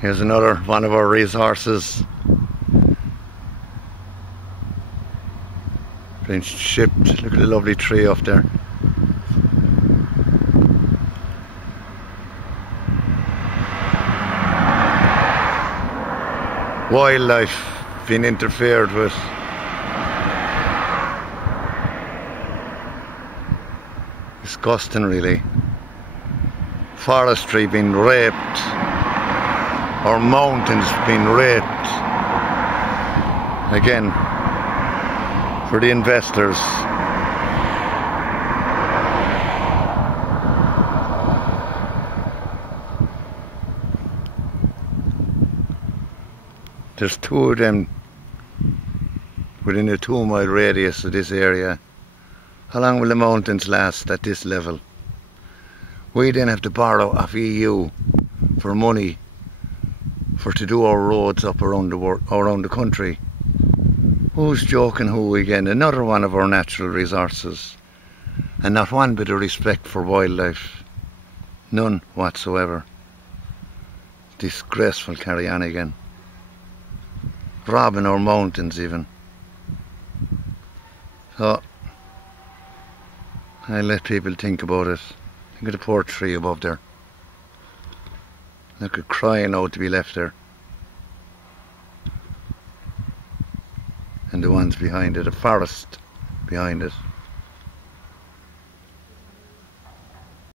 Here's another one of our resources being shipped. Look at the lovely tree up there. Wildlife being interfered with. Disgusting, really. Forestry being raped. Our mountains being raped. Again, for the investors. There's two of them within a 2-mile radius of this area. How long will the mountains last at this level? We then have to borrow off EU for money to do our roads up around the country. Who's joking who again? Another one of our natural resources. And not one bit of respect for wildlife. None whatsoever. Disgraceful carry on again. Robbing our mountains even. So I let people think about it. Think of the poor tree above there. Look at crying out to be left there. And the ones behind it, a forest behind it.